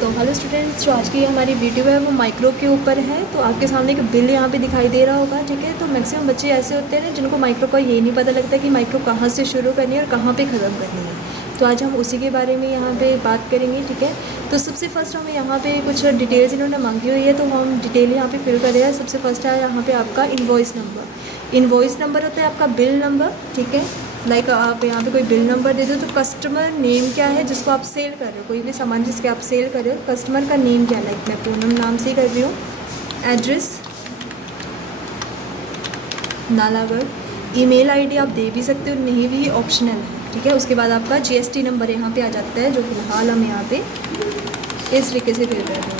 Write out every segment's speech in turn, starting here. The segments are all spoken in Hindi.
तो हेलो स्टूडेंट्स, जो आज की हमारी वीडियो है वो माइक्रो के ऊपर है। तो आपके सामने एक बिल यहाँ पे दिखाई दे रहा होगा, ठीक है। तो मैक्सिमम बच्चे ऐसे होते हैं ना जिनको माइक्रो का ये नहीं पता लगता कि माइक्रो कहाँ से शुरू करनी है और कहाँ पे ख़त्म करनी है। तो आज हम उसी के बारे में यहाँ पे बात करेंगे, ठीक है। तो सबसे फर्स्ट हमें यहाँ पे कुछ डिटेल्स इन्होंने मांगी हुई है, तो हम डिटेल यहाँ पे फिल कर रहे हैं। सबसे फर्स्ट है यहाँ पे आपका इनवॉइस नंबर। इनवॉइस नंबर होता है आपका बिल नंबर, ठीक है। लाइक आप यहाँ पे कोई बिल नंबर दे दो तो कस्टमर नेम क्या है जिसको आप सेल कर रहे हो, कोई भी सामान जिसके आप सेल कर रहे हो, कस्टमर का नेम क्या है। लाइक मैं पूनम नाम से ही कर रही हूँ। एड्रेस नालागढ़। ईमेल आईडी आप दे भी सकते हो, नहीं भी ऑप्शनल है, ठीक है। उसके बाद आपका जीएसटी नंबर यहाँ पे आ जाता है, जो फिलहाल हम यहाँ पे इस तरीके से फिल कर रहे हैं,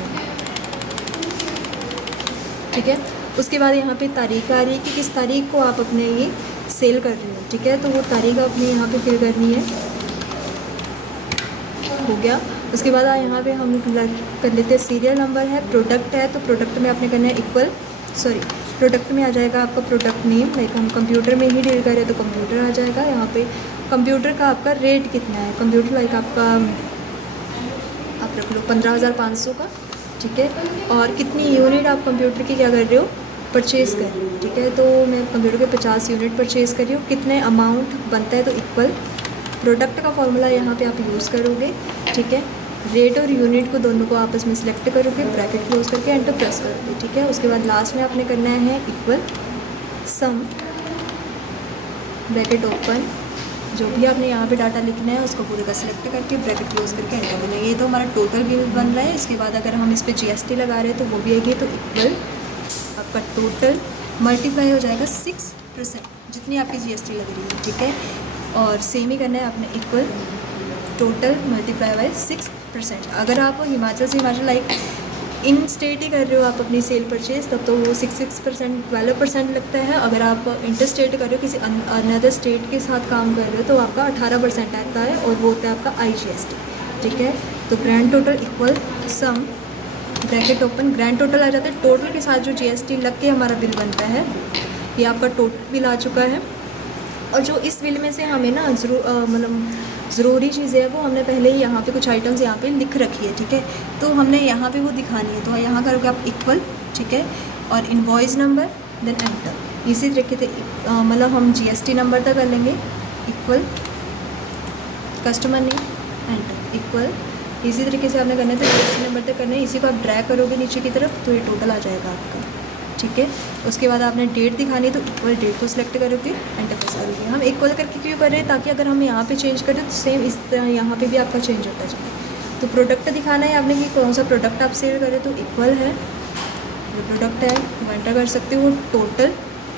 ठीक है। उसके बाद यहाँ पे तारीख आ रही है कि किस तारीख को आप अपने ये सेल कर रहे हो, ठीक है। तो वो तारीख अपनी यहाँ पे फिल करनी है, हो गया। उसके बाद यहाँ पे हम कर लेते हैं सीरियल नंबर है। प्रोडक्ट है तो प्रोडक्ट में आपने करना है इक्वल, प्रोडक्ट में आ जाएगा आपका प्रोडक्ट नेम। लाइक हम कंप्यूटर में ही डील करें तो कंप्यूटर आ जाएगा। यहाँ पे कंप्यूटर का आपका रेट कितना है, कंप्यूटर लाइक आपका आप रख लो 15,500 का, ठीक है। और कितनी यूनिट आप कंप्यूटर की क्या कर रहे हो, परचेज़ कर रही हूँ, ठीक है। तो मैं कंप्यूटर के 50 यूनिट परचेज़ कर रही हूँ। कितने अमाउंट बनता है तो इक्वल प्रोडक्ट का फॉर्मूला यहाँ पे आप यूज़ करोगे, ठीक है। रेट और यूनिट को दोनों को आपस में सिलेक्ट करोगे, ब्रैकेट क्लोज करके एंटर प्रेस करोगे, ठीक है। उसके बाद लास्ट में आपने करना है इक्वल सम, ब्रैकेट ओपन। जो भी आपने यहाँ पे डाटा लिखना है उसको पूरे का सिलेक्ट करके ब्रैकेट क्लोज करके एंटर करना है। ये तो हमारा टोटल बिल बन रहा है। इसके बाद अगर हम इस पर जीएसटी लगा रहे हैं तो वो भी आएगी, तो इक्वल आपका टोटल मल्टीप्लाई हो जाएगा 6%, जितनी आपकी जीएसटी लग रही है, ठीक है। और सेम ही करना है आपने इक्वल टोटल मल्टीप्लाई बाय 6%। अगर आप हिमाचल से हिमाचल लाइक इन स्टेट ही कर रहे हो आप अपनी सेल परचेज, तब तो वो 6% 12% लगता है। अगर आप इंटर स्टेट कर रहे हो, किसी अनदर स्टेट के साथ काम कर रहे हो, तो आपका 18% आता है और वो होता है आपका IGST, ठीक है। तो grand total equal sum, bracket open, grand total आ जाता है टोटल के साथ जो जीएसटी लग के हमारा बिल बनता है। ये आपका टोटल बिल आ चुका है। और जो इस बिल में से हमें ना ज़रूरी चीज़ें है वो हमने पहले ही यहाँ पे कुछ आइटम्स यहाँ पे लिख रखी है, ठीक है। तो हमने यहाँ पे वो दिखानी है, तो यहाँ करोगे आप इक्वल, ठीक है। और इनवॉइस नंबर देन एंटर। इसी तरीके से हम जीएसटी नंबर तक कर लेंगे equal customer name enter equal. इसी तरीके से आपने करना है तो जीएसटी नंबर तक करना है। इसी को आप ड्रैग करोगे नीचे की तरफ तो ये टोटल आ जाएगा आपका, ठीक है। उसके बाद आपने डेट दिखानी है तो इक्वल डेट को सिलेक्ट करोगे एंटर प्रेस करोगे। हम इक्वल करके क्यों कर रहे हैं, ताकि अगर हम यहाँ पे चेंज करें तो सेम इस तरह यहाँ पे भी आपका चेंज होता जाए। तो प्रोडक्ट दिखाना है आपने कि कौन सा प्रोडक्ट आप सेल करें, तो इक्वल है जो प्रोडक्ट है वो एंटर कर सकते हो।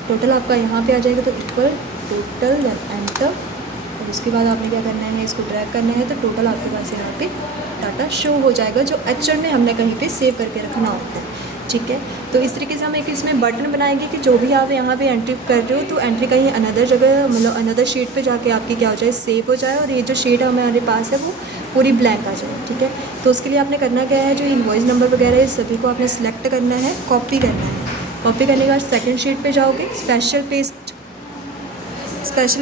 टोटल आपका यहाँ पे आ जाएगा तो इक्वल टोटल देन एंटर। और उसके बाद आपने क्या करना है, इसको ड्रैग करना है तो टोटल आपके पास यहाँ पे डाटा शो हो जाएगा, जो एक्चुअल में हमने कहीं पे सेव करके रखना होता है, ठीक है। तो इस तरीके से हम एक इसमें बटन बनाएंगे कि जो भी आप यहाँ पे एंट्री कर रहे हो तो एंट्री कहीं अनदर जगह अनदर शीट पे जाके आपकी क्या हो जाए, सेव हो जाए, और ये जो शीट हमारे पास है वो पूरी ब्लैंक आ जाए, ठीक है। तो उसके लिए आपने करना क्या है, जो इनवॉइस नंबर वगैरह है सभी को आपने सेलेक्ट करना है, कॉपी करना है। कॉपी करने के बाद सेकेंड शीट पर जाओगे, स्पेशल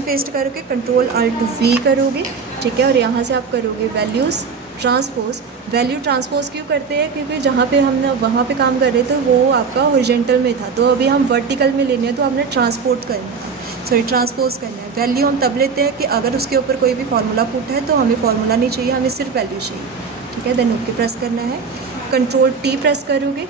पेस्ट करोगे, Ctrl+Alt+V करोगे, ठीक है। और यहाँ से आप करोगे वैल्यूज़ ट्रांसपोज क्यों करते हैं, क्योंकि जहाँ पे हमने वहाँ पे काम कर रहे थे वो आपका हॉरिजॉन्टल में था, तो अभी हम वर्टिकल में लेने हैं तो हमने ट्रांसपोज करना है। वैल्यू हम तब लेते हैं कि अगर उसके ऊपर कोई भी फार्मूला पुट है तो हमें फार्मूला नहीं चाहिए, हमें सिर्फ वैल्यू चाहिए, ठीक है। देन ओके प्रेस करना है, Ctrl+T प्रेस करोगे।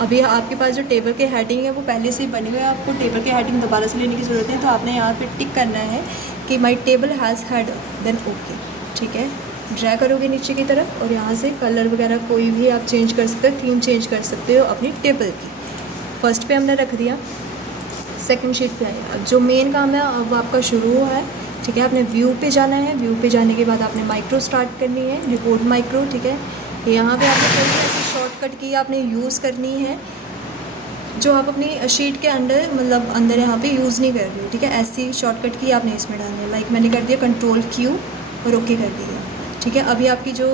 अभी आपके पास जो टेबल के हेडिंग है वो पहले से ही बनी हुई है, आपको टेबल के हेडिंग दोबारा से लेने की ज़रूरत है। तो आपने यहाँ पे टिक करना है कि my table has head, then okay, ठीक है। ड्रैग करोगे नीचे की तरफ और यहाँ से कलर वगैरह कोई भी आप चेंज कर सकते हो, थीम चेंज कर सकते हो अपनी टेबल की। फर्स्ट पे हमने रख दिया, सेकंड शीट पे आए। अब जो मेन काम है अब आपका शुरू हुआ है, ठीक है। आपने व्यू पे जाना है, व्यू पे जाने के बाद आपने माइक्रो स्टार्ट करनी है, रिपोर्ट माइक्रो, ठीक है। यहाँ पे आपने कोई ऐसी शॉर्टकट की आपने यूज़ करनी है जो आप अपनी शीट के अंदर यहाँ पे यूज़ नहीं कर रही हो, ठीक है। ऐसी शॉर्टकट की आपने इसमें डालनी है। लाइक मैंने कर दिया Ctrl+Q और ओके कर दिया, ठीक है। अभी आपकी जो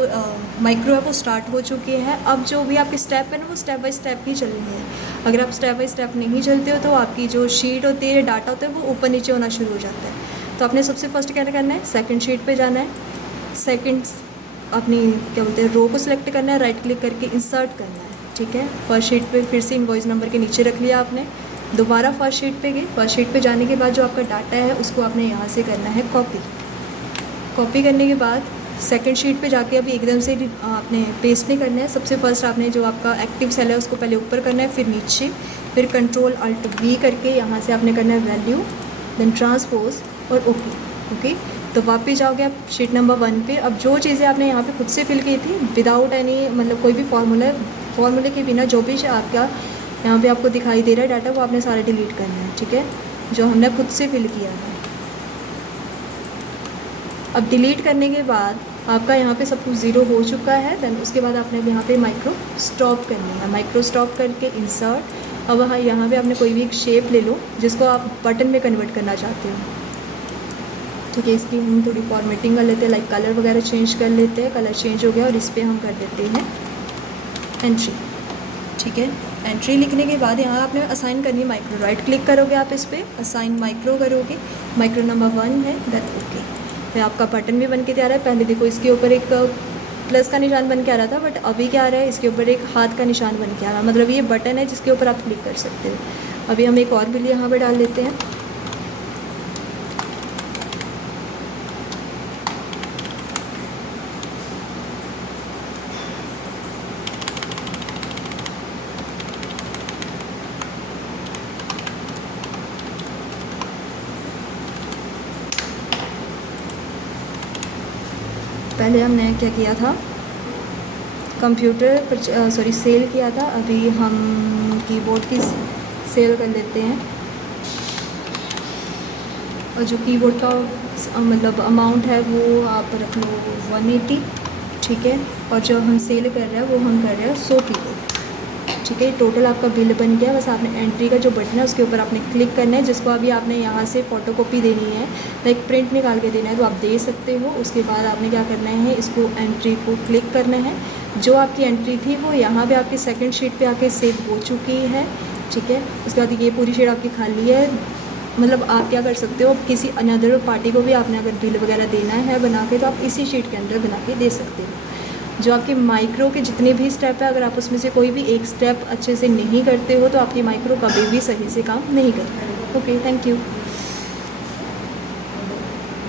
माइक्रो है वो स्टार्ट हो चुकी है। अब जो भी आपके स्टेप है ना वो स्टेप बाय स्टेप ही चलनी है। अगर आप स्टेप बाय स्टेप नहीं चलते हो तो आपकी जो शीट होती है, डाटा होता है, वो ऊपर नीचे होना शुरू हो जाता है। तो आपने सबसे फर्स्ट क्या करना है, सेकंड शीट पे जाना है, सेकंड अपनी क्या बोलते हैं रो को सिलेक्ट करना है, राइट क्लिक करके इंसर्ट करना है। ठीक है, फर्स्ट शीट पे फिर से इनवॉइस नंबर के नीचे रख लिया आपने, दोबारा फर्स्ट शीट पे गए। फर्स्ट शीट पे जाने के बाद जो आपका डाटा है उसको आपने यहाँ से करना है कॉपी। कॉपी करने के बाद सेकंड शीट पे जाके अभी एकदम से आपने पेस्ट नहीं करना है। सबसे फर्स्ट आपने जो आपका एक्टिव सेल है उसको पहले ऊपर करना है, फिर नीचे, फिर कंट्रोल अल्ट वी करके यहाँ से आपने करना है वैल्यू, देन ट्रांसपोज और ओके। तो वापस जाओगे आप शीट नंबर 1 पे। अब जो चीज़ें आपने यहाँ पे खुद से फिल की थी विदाउट एनी मतलब कोई भी फार्मूले के बिना जो भी आपका यहाँ पे आपको दिखाई दे रहा है डाटा वो आपने सारा डिलीट करना है। ठीक है, जो हमने खुद से फिल किया है। अब डिलीट करने के बाद आपका यहाँ पे सब कुछ ज़ीरो हो चुका है। देन उसके बाद आपने यहाँ पे माइक्रो स्टॉप करनी है, माइक्रो स्टॉप करके इंसर्ट। अब यहाँ पे आपने कोई भी एक शेप ले लो जिसको आप बटन में कन्वर्ट करना चाहते हो। ठीक है, इसकी हम थोड़ी फॉर्मेटिंग कर लेते हैं, लाइक कलर वगैरह चेंज कर लेते हैं। कलर चेंज हो गया और इस पर हम कर देते हैं एंट्री। ठीक है, एंट्री लिखने के बाद यहाँ आपने असाइन करनी है माइक्रो। राइट क्लिक करोगे आप इस पर, असाइन माइक्रो करोगे, माइक्रो नंबर 1 है, देन ओके। फिर आपका बटन भी बन के तैयार है। पहले देखो इसके ऊपर एक प्लस का निशान बन के आ रहा था, बट अभी क्या आ रहा है, इसके ऊपर एक हाथ का निशान बन के आ रहा है, मतलब ये बटन है जिसके ऊपर आप क्लिक कर सकते हो। अभी हम एक और बिल यहाँ पर डाल देते हैं। पहले हमने क्या किया था, कंप्यूटर पर सेल किया था। अभी हम कीबोर्ड की सेल कर लेते हैं। और जो कीबोर्ड का मतलब अमाउंट है वो आप रख लो 180। ठीक है, और जो हम सेल कर रहे हैं वो हम कर रहे हैं 100 कीबोर्ड। ठीक है, टोटल आपका बिल बन गया। बस आपने एंट्री का जो बटन है उसके ऊपर आपने क्लिक करना है, जिसको अभी आपने यहाँ से फ़ोटोकॉपी देनी है, लाइक प्रिंट निकाल के देना है तो आप दे सकते हो। उसके बाद आपने क्या करना है, इसको एंट्री को क्लिक करना है। जो आपकी एंट्री थी वो यहाँ पे आपकी सेकंड शीट पे आके सेव हो चुकी है। ठीक है, उसके बाद ये पूरी शीट आपकी खाली है। मतलब आप क्या कर सकते हो, किसी अनदर पार्टी को भी आपने अगर बिल वगैरह देना है बना के, तो आप इसी शीट के अंदर बना के दे सकते हो। जो आपके माइक्रो के जितने भी स्टेप है, अगर आप उसमें से कोई भी एक स्टेप अच्छे से नहीं करते हो तो आपकी माइक्रो कभी भी सही से काम नहीं करता। Okay, thank you.